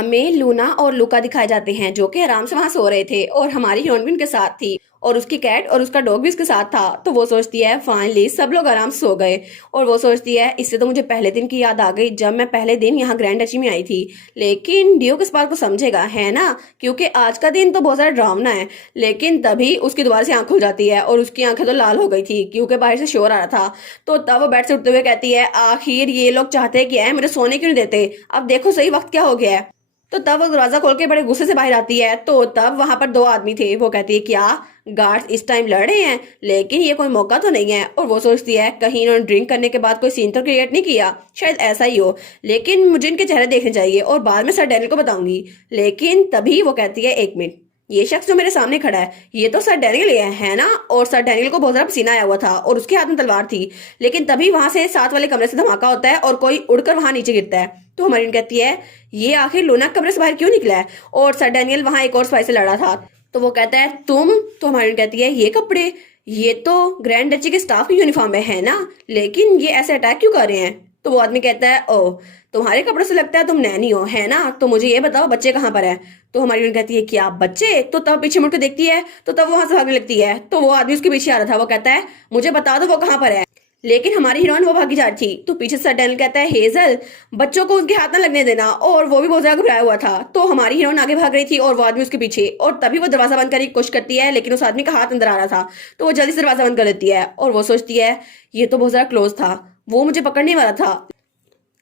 हमें लूना और लूका दिखाए जाते हैं जो कि आराम से वहां सो रहे थे और हमारी हीरोइन भी उनके साथ थी और उसकी कैट और उसका डॉग भी उसके साथ था। तो वो सोचती है फाइनली सब लोग आराम से सो गए और वो सोचती है इससे तो मुझे पहले दिन की याद आ गई जब मैं पहले दिन यहाँ ग्रैंड डची में आई थी। लेकिन डियो किस बात को समझेगा, है ना, क्योंकि आज का दिन तो बहुत ज्यादा डरावना है। लेकिन तभी उसकी दोबारा से आंख खुल जाती है और उसकी आंखें तो लाल हो गई थी क्योंकि बाहर से शोर आ रहा था। तो तब वो बेड से उठते हुए कहती है आखिर ये लोग चाहते क्या है, मेरे सोने क्यों नहीं देते, अब देखो सही वक्त क्या हो गया है। तो तब वो दरवाजा खोल के बड़े गुस्से से बाहर आती है। तो तब वहां पर दो आदमी थे। वो कहती है क्या गार्ड्स इस टाइम लड़ रहे हैं, लेकिन ये कोई मौका तो नहीं है। और वो सोचती है कहीं इन्होंने ड्रिंक करने के बाद कोई सीन तो क्रिएट नहीं किया, शायद ऐसा ही हो, लेकिन मुझे इनके चेहरे देखने चाहिए और बाद में सर डैनियल को बताऊंगी। लेकिन तभी वो कहती है एक मिनट, ये शख्स जो मेरे सामने खड़ा है ये तो सर डैनियल है ना। और सर डैनियल को बहुत ज्यादा पसीना आया हुआ था और उसके हाथ में तलवार थी। लेकिन तभी वहां से साथ वाले कमरे से धमाका होता है और कोई उड़कर वहां नीचे गिरता है। तो हमारी कहती है ये आखिर लूना कमरे से बाहर क्यों निकला है, और सर डैनियल वहां एक और स्पाई से लड़ा था। तो वो कहता है तुम। तो हमारी कहती है ये कपड़े, ये तो ग्रैंड डची के स्टाफ की यूनिफॉर्म है ना, लेकिन ये ऐसे अटैक क्यों कर रहे हैं। तो वो आदमी कहता है ओह, तुम्हारे कपड़ों से लगता है तुम नैनी हो, है ना, तो मुझे ये बताओ बच्चे कहाँ पर है। तो हमारी हीरोइन कहती है क्या बच्चे। तो तब पीछे मुड़ के देखती है तो तब वो वहां से भागने लगती है। तो वो आदमी उसके पीछे आ रहा था। वो कहता है मुझे बता दो वो कहाँ पर है, लेकिन हमारी हीरोइन वो भागी जा रही थी। तो पीछे से डैनियल कहता है हेजल बच्चों को उनके हाथ ना लगने देना, और वो भी बहुत ज्यादा घबराया हुआ था। तो हमारी हीरोइन आगे भाग रही थी और वो आदमी उसके पीछे, और तभी वो दरवाजा बंद करने की कोशिश करती है लेकिन उस आदमी का हाथ अंदर आ रहा था। तो वो जल्दी से दरवाजा बंद कर देती है और वो सोचती है ये तो बहुत ज्यादा क्लोज था, वो मुझे पकड़ने वाला था।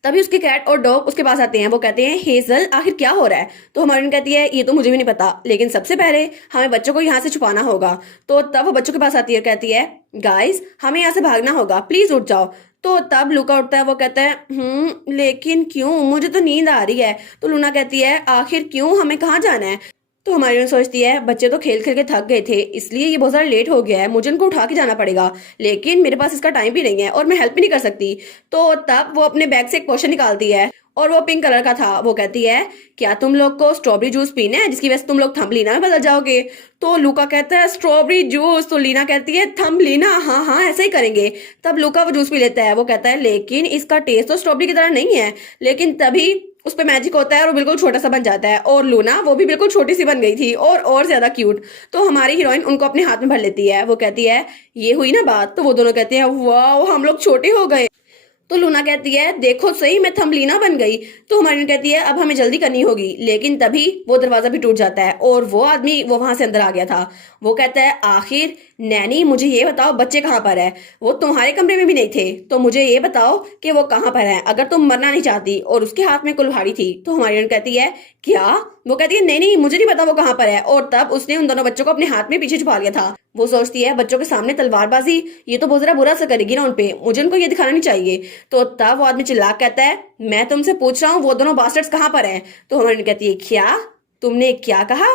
तभी उसके कैट और डॉग उसके पास आते हैं। वो कहते हैं हेजल आखिर क्या हो रहा है। तो हमारी कहती है ये तो मुझे भी नहीं पता, लेकिन सबसे पहले हमें बच्चों को यहाँ से छुपाना होगा। तो तब वो बच्चों के पास आती है, कहती है गाइस हमें यहाँ से भागना होगा, प्लीज उठ जाओ। तो तब लूका उठता है। वो कहता है लेकिन क्यों, मुझे तो नींद आ रही है। तो लूना कहती है आखिर क्यों, हमें कहाँ जाना है। तो हमारी सोचती है बच्चे तो खेल खेल के थक गए थे इसलिए ये बहुत ज्यादा लेट हो गया है, मुझे उनको उठा के जाना पड़ेगा, लेकिन मेरे पास इसका टाइम भी नहीं है और मैं हेल्प भी नहीं कर सकती। तो तब वो अपने बैग से एक पोशन निकालती है और वो पिंक कलर का था। वो कहती है क्या तुम लोग को स्ट्रॉबेरी जूस पीना है जिसकी वजह से तुम लोग थम्बलीना में बदल जाओगे। तो लूका कहता है स्ट्रॉबेरी जूस। तो लीना कहती है थम्बलीना, हाँ हाँ ऐसा ही करेंगे। तब लूका वो जूस पी लेता है। वो कहता है लेकिन इसका टेस्ट तो स्ट्रॉबेरी की तरह नहीं है। लेकिन तभी उस पर मैजिक होता है और वो बिल्कुल छोटा सा बन जाता है और लूना वो भी बिल्कुल छोटी सी बन गई थी और ज्यादा क्यूट। तो हमारी हीरोइन उनको अपने हाथ में भर लेती है। वो कहती है ये हुई ना बात। तो वो दोनों कहते हैं वाह हम लोग छोटे हो गए। तो लूना कहती है देखो सही मैं थम्बलीना बन गई। तो हमारी कहती है अब हमें जल्दी करनी होगी। लेकिन तभी वो दरवाजा भी टूट जाता है और वो आदमी वो वहां से अंदर आ गया था। वो कहता है आखिर नैनी मुझे ये बताओ बच्चे कहाँ पर है, वो तुम्हारे कमरे में भी नहीं थे, तो मुझे ये बताओ कि वो कहाँ पर है अगर तुम मरना नहीं चाहती। और उसके हाथ में कुल्हाड़ी थी। तो हमारी कहती है क्या। वो कहती है नहीं नहीं मुझे नहीं पता वो कहाँ पर है। और तब उसने उन दोनों बच्चों को अपने हाथ में पीछे छुपा लिया था। वो सोचती है बच्चों के सामने तलवारबाजी ये तो बहुत जरा बुरा असर करेगी ना उनपे, मुझे उनको ये दिखाना नहीं चाहिए। तो तब वो आदमी चिल्ला कहता है मैं तुमसे पूछ रहा हूँ वो दोनों बास्टर्ड्स कहाँ पर हैं। तो हमारी कहती है क्या, तुमने क्या कहा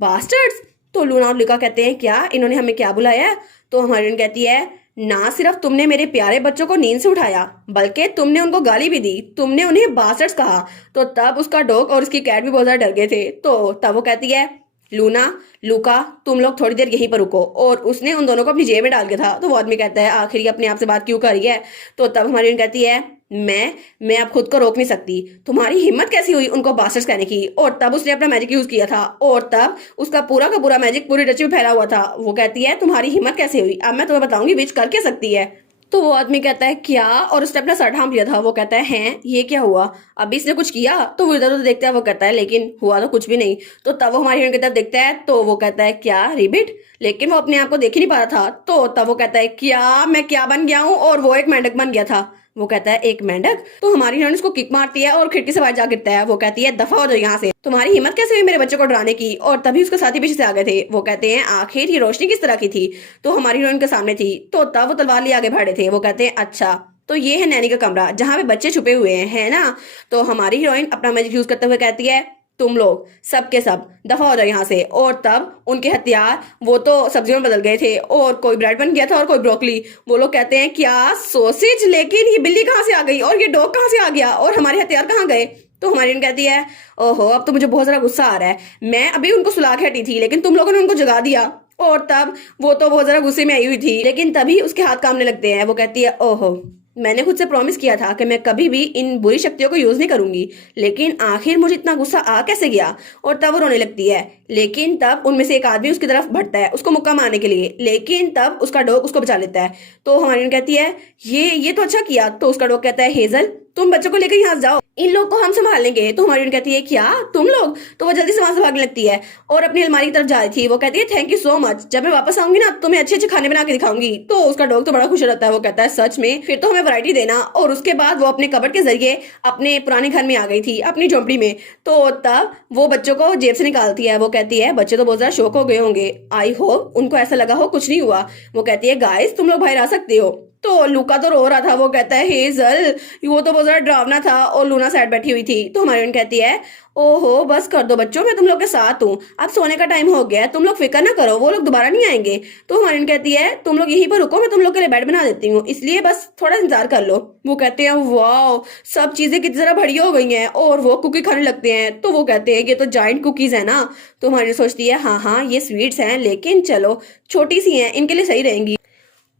बास्टर्ड्स। तो लूना और लुका कहते हैं क्या इन्होंने हमें क्या बुलाया। तो हमारी कहती है ना सिर्फ तुमने मेरे प्यारे बच्चों को नींद से उठाया बल्कि तुमने उनको गाली भी दी, तुमने उन्हें बास्टर्ड्स कहा। तो तब उसका डॉग और उसकी कैट भी बहुत ज्यादा डर गए थे। तो तब वो कहती है लूना लूका तुम लोग थोड़ी देर यहीं पर रुको, और उसने उन दोनों को अपनी जेब में डाल के था। तो वो आदमी कहता है आखिर ये अपने आप से बात क्यों कर रही है। तो तब हमारी कहती है मैं अब खुद को रोक नहीं सकती, तुम्हारी हिम्मत कैसी हुई उनको बास्टर्ड्स कहने की। और तब उसने अपना मैजिक यूज किया था और तब उसका पूरा का पूरा मैजिक पूरी डची में फैला हुआ था। वो कहती है तुम्हारी हिम्मत कैसे हुई, अब मैं तुम्हें बताऊंगी विच कर क्या सकती है। तो वो आदमी कहता है क्या, और उसने अपना सर ढांप लिया था। वो कहता है हैं ये क्या हुआ, अभी इसने कुछ किया। तो वो इधर उधर देखता है। वो कहता है लेकिन हुआ तो कुछ भी नहीं। तो तब वो हमारी हीरोइन की तरफ देखता है। तो वो कहता है क्या रिबिट, लेकिन वो अपने आप को देख ही नहीं पा रहा था। तो तब वो कहता है क्या मैं क्या बन गया हूँ, और वो एक मेंढक बन गया था। वो कहता है एक मेंढक। तो हमारी हीरोइन उसको किक मारती है और खिड़की से बाहर जा गिरता है। वो कहती है दफा हो जाओ यहाँ से, तुम्हारी हिम्मत कैसे हुई मेरे बच्चे को डराने की। और तभी उसके साथी पीछे से आ गए थे। वो कहते हैं आखिर ये रोशनी किस तरह की थी। तो हमारी हीरोइन के सामने थी। तो तब वो तलवार लिए आगे बढ़े थे। वो कहते हैं अच्छा तो ये है नैनी का कमरा जहां पे बच्चे छुपे हुए हैं, है ना। तो हमारी हीरोइन अपना मैजिक यूज करते हुए कहती है तुम लोग सब के सब दफा हो जाओ यहाँ से। और तब उनके हथियार वो तो सब्जियों में बदल गए थे और कोई ब्रेड बन गया था और कोई ब्रोकली। वो लोग कहते हैं क्या सोसेज, लेकिन ये बिल्ली कहाँ से आ गई और ये डॉग कहाँ से आ गया और हमारे हथियार कहाँ गए। तो हमारी कहती है ओहो अब तो मुझे बहुत ज्यादा गुस्सा आ रहा है, मैं अभी उनको सुला के हटी थी लेकिन तुम लोगों ने उनको जगा दिया। और तब वो तो बहुत ज्यादा गुस्से में आई हुई थी, लेकिन तभी उसके हाथ कांपने लगते हैं। वो कहती है ओहो मैंने खुद से प्रॉमिस किया था कि मैं कभी भी इन बुरी शक्तियों को यूज नहीं करूंगी, लेकिन आखिर मुझे इतना गुस्सा आ कैसे गया। और तब वो रोने लगती है। लेकिन तब उनमें से एक आदमी उसकी तरफ बढ़ता है उसको मुक्का मारने के लिए, लेकिन तब उसका डॉग उसको बचा लेता है। तो हमारी कहती है ये तो अच्छा किया। तो उसका डॉग कहता है हेजल तुम बच्चों को लेकर यहाँ से जाओ, इन लोग को हम संभाल लेंगे। तो हमारी कहती है क्या तुम लोग। तो वो जल्दी से वहां से भागने लगती है और अपनी अलमारी की तरफ जा रही थी। वो कहती है थैंक यू सो मच, जब मैं वापस आऊंगी ना तुम्हें अच्छे अच्छे खाने बना के दिखाऊंगी। तो उसका डॉग तो बड़ा खुश रहता है। वो कहता है सच में, फिर तो हमें वैरायटी देना। और उसके बाद वो अपने कबर्ड के जरिए अपने पुराने घर में आ गई थी, अपनी झोंपड़ी में। तो तब वो बच्चों को जेब से निकालती है। वो कहती है बच्चे तो बहुत ज्यादा शौक हो गए होंगे, आई होप उनको ऐसा लगा हो कुछ नहीं हुआ। वो कहती है गाइस तुम लोग बाहर आ सकते हो। तो लूका तो रो रहा था। वो कहता है हेजल वो तो बहुत ज्यादा डरावना था। और लूना साइड बैठी हुई थी। तो हमारी कहती है ओहो बस कर दो बच्चों, मैं तुम लोग के साथ हूँ, अब सोने का टाइम हो गया है, तुम लोग फिक्र ना करो, वो लोग दोबारा नहीं आएंगे। तो हमारी कहती है तुम लोग यहीं पर रुको, मैं तुम लोग के लिए बेड बना देती हूँ, इसलिए बस थोड़ा इंतजार कर लो। वो कहते हैं वाह सब चीजें कितनी जरा बढ़िया हो गई हैं। और वो कुकी खाने लगते हैं। तो वो कहते हैं ये तो जाइंट कुकीज है ना। तो हमारी सोचती है हाँ हाँ ये स्वीट्स हैं, लेकिन चलो छोटी सी हैं, इनके लिए सही रहेंगी।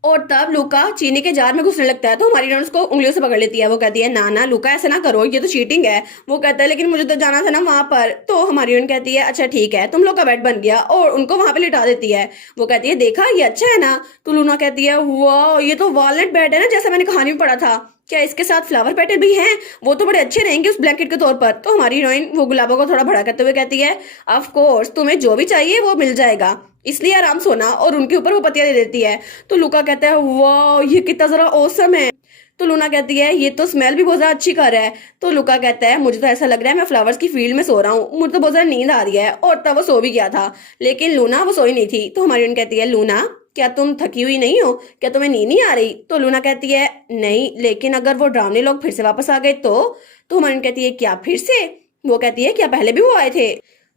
और तब लूका चीनी के जार में घुसने लगता है। तो हमारी नॉन उसको उंगलियों से पकड़ लेती है। वो कहती है ना ना लूका ऐसा ना करो, ये तो चीटिंग है। वो कहता है लेकिन मुझे तो जाना था ना वहां पर। तो हमारी नॉन कहती है अच्छा ठीक है, तुम लोग का बेड बन गया, और उनको वहां पे लिटा देती है। वो कहती है देखा ये अच्छा है ना। तो लूना कहती है वाह ये तो वॉलनट बेड है ना, जैसा मैंने कहानी में पढ़ा था, क्या इसके साथ फ्लावर पेटल भी हैं, वो तो बड़े अच्छे रहेंगे उस ब्लैंकेट के तौर पर। तो हमारी हीरोइन वो गुलाबों को थोड़ा बड़ा करते हुए कहती है ऑफ कोर्स तुम्हें जो भी चाहिए वो मिल जाएगा, इसलिए आराम सोना। और उनके ऊपर वो पत्तियां दे देती है। तो लूका कहता है वाह ये कितना जरा औसम है। तो लूना कहती है ये तो स्मेल भी बहुत ज्यादा अच्छी कर रहा है। तो लुका कहता है मुझे तो ऐसा लग रहा है मैं फ्लावर्स की फील्ड में सो रहा हूँ, मुझे तो बहुत ज्यादा नींद आ रही है। और तब वो सो भी गया था, लेकिन लूना वो सोई नहीं थी। तो हमारी उन कहती है लूना क्या तुम थकी हुई नहीं हो, क्या तुम्हें नींद नहीं आ रही। तो लूना कहती है नहीं, लेकिन अगर वो डरावने लोग फिर से वापस आ गए तो हमारी उन कहती है क्या फिर से। वो कहती है क्या पहले भी वो आए थे।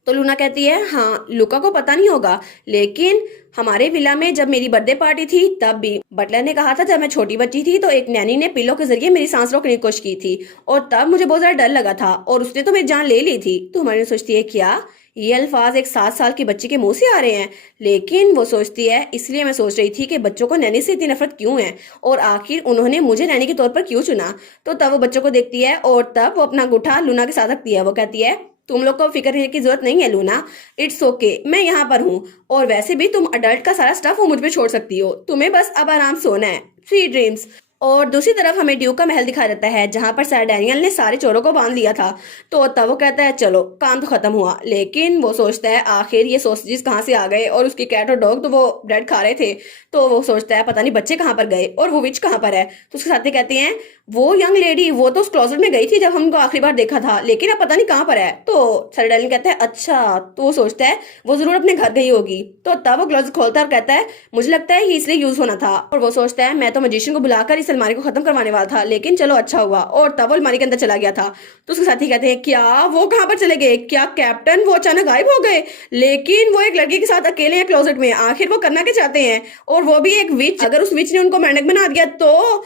तो लूना कहती है हाँ लुका को पता नहीं होगा, लेकिन हमारे विला में जब मेरी बर्थडे पार्टी थी तब भी बटलर ने कहा था जब मैं छोटी बच्ची थी तो एक नैनी ने पिलो के जरिए मेरी सांस रोकने की कोशिश की थी, और तब मुझे बहुत ज्यादा डर लगा था और उसने तो मेरी जान ले ली थी। तो हमारी सोचती है क्या ये अल्फाज एक 7 साल की बच्ची के मुंह से आ रहे हैं। लेकिन वो सोचती है इसलिए मैं सोच रही थी कि बच्चों को नैनी से इतनी नफरत क्यों है, और आखिर उन्होंने मुझे नैनी के तौर पर क्यों चुना। तो तब वो बच्चों को देखती है और तब वो अपना अंगूठा लूना के साथ रखती है। वो कहती है तुम लोग को फिक्र करने की जरूरत नहीं है लूना, इट्स ओके मैं यहाँ पर हूँ, और वैसे भी तुम अडल्ट का सारा स्टफ वो मुझ पे छोड़ सकती हो, तुम्हें बस अब आराम सोना है, स्वीट ड्रीम्स। और दूसरी तरफ हमें ड्यूक का महल दिखाया जाता है जहां पर सर डैनियल ने सारे चोरों को बांध लिया था। तो तब वो कहता है चलो काम तो खत्म हुआ, लेकिन वो सोचता है आखिर ये सॉसेजेस कहाँ से आ गए, और उसकी कैट और डॉग तो वो ब्रेड खा रहे थे। तो वो सोचता है पता नहीं बच्चे कहाँ पर गए और वो विच कहाँ पर है। तो उसके साथी कहते हैं वो यंग लेडी वो तो उस क्लोजेट में गई थी जब हमको आखिरी बार देखा था, लेकिन अब पता नहीं कहाँ पर है। तो सर डैनियल कहता है अच्छा, तो वो सोचता है वो जरूर अपने घर गई होगी। तो तब वो क्लोजेट खोलता है और कहता है मुझे लगता है ये इसलिए यूज होना था। और वो सोचता है मैं तो मजिशियन को बुलाकर इस अलमारी को खत्म करवाने वाला था, लेकिन चलो अच्छा हुआ। और तब वो अलमारी के अंदर चला गया था। तो उसके साथी कहते हैं क्या वो कहाँ पर चले गए, क्या कैप्टन वो अचानक गायब हो गए। लेकिन वो एक लड़की के साथ अकेले हैं क्लोजेट में, आखिर वो करना क्या चाहते हैं, और वो भी एक विच। अगर उस विच ने उनको मेंढक बना दिया तो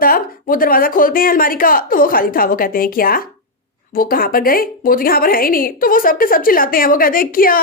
तब वो दरवाजा खोलते हैं अलमारी का, तो वो खाली था। वो कहते हैं क्या वो कहाँ पर गए, वो तो यहाँ पर है ही नहीं। तो वो सब के सब चिल्लाते हैं। वो कहते हैं क्या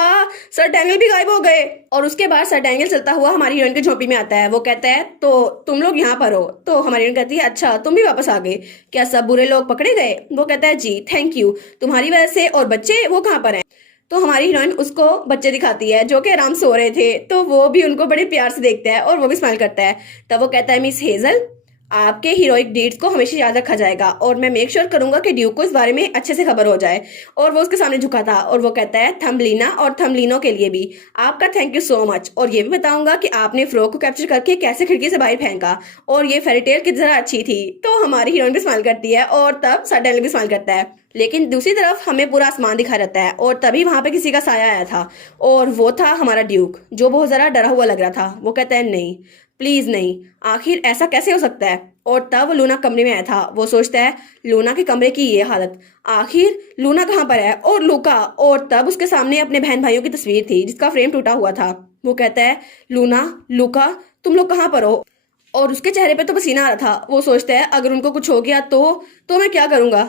सर डैनियल भी गायब हो गए। और उसके बाद सर डैनियल चलता हुआ हमारी हीरोइन की झोपड़ी में आता है। वो कहता है तो तुम लोग यहाँ पर हो। तो हमारी हीरोइन कहती है अच्छा तुम भी वापस आ गए, क्या सब बुरे लोग पकड़े गए। वो कहता है जी थैंक यू, तुम्हारी वजह से। और बच्चे वो कहाँ पर हैं। तो हमारी हीरोइन उसको बच्चे दिखाती है जो कि आराम सो रहे थे। तो वो भी उनको बड़े प्यार से देखता है और वो भी स्माइल करता है। तब वो कहता है मिस हेजल आपके हीरोइक डीड्स को हमेशा याद रखा जाएगा, और मैं मेक श्योर करूंगा कि ड्यूक को इस बारे में अच्छे से खबर हो जाए। और वो उसके सामने झुका था और वो कहता है थम्बलीना और थम्बलिनो के लिए भी आपका थैंक यू सो मच, और ये भी बताऊंगा कि आपने फ्रॉक को कैप्चर करके कैसे खिड़की से बाहर फेंका, और ये फेरीटेल कितनी ज्यादा अच्छी थी। तो हमारी हीरोइन भी स्माइल करती है और तब सडनली भी स्माइल करता है। लेकिन दूसरी तरफ हमें पूरा आसमान दिखा रहता है, और तभी वहां पे किसी का साया आया था, और वो था हमारा ड्यूक जो बहुत ज्यादा डरा हुआ लग रहा था। वो कहता है नहीं प्लीज नहीं, आखिर ऐसा कैसे हो सकता है। और तब लूना कमरे में आया था। वो सोचता है लूना के कमरे की ये हालत, आखिर लूना कहाँ पर है और लूका। और तब उसके सामने अपने बहन भाइयों की तस्वीर थी जिसका फ्रेम टूटा हुआ था। वो कहता है लूना लूका तुम लोग कहाँ पर हो। और उसके चेहरे पे तो पसीना आ रहा था। वो सोचता है अगर उनको कुछ हो गया तो मैं क्या करूंगा।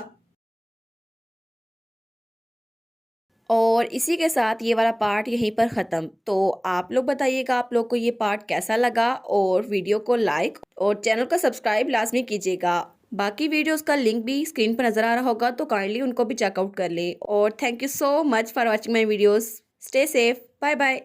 और इसी के साथ ये वाला पार्ट यहीं पर ख़त्म। तो आप लोग बताइएगा आप लोग को ये पार्ट कैसा लगा, और वीडियो को लाइक और चैनल को सब्सक्राइब लाजमी कीजिएगा। बाकी वीडियोस का लिंक भी स्क्रीन पर नज़र आ रहा होगा, तो काइंडली उनको भी चेकआउट कर ले। और thank you so much for watching my videos. Stay safe, bye bye.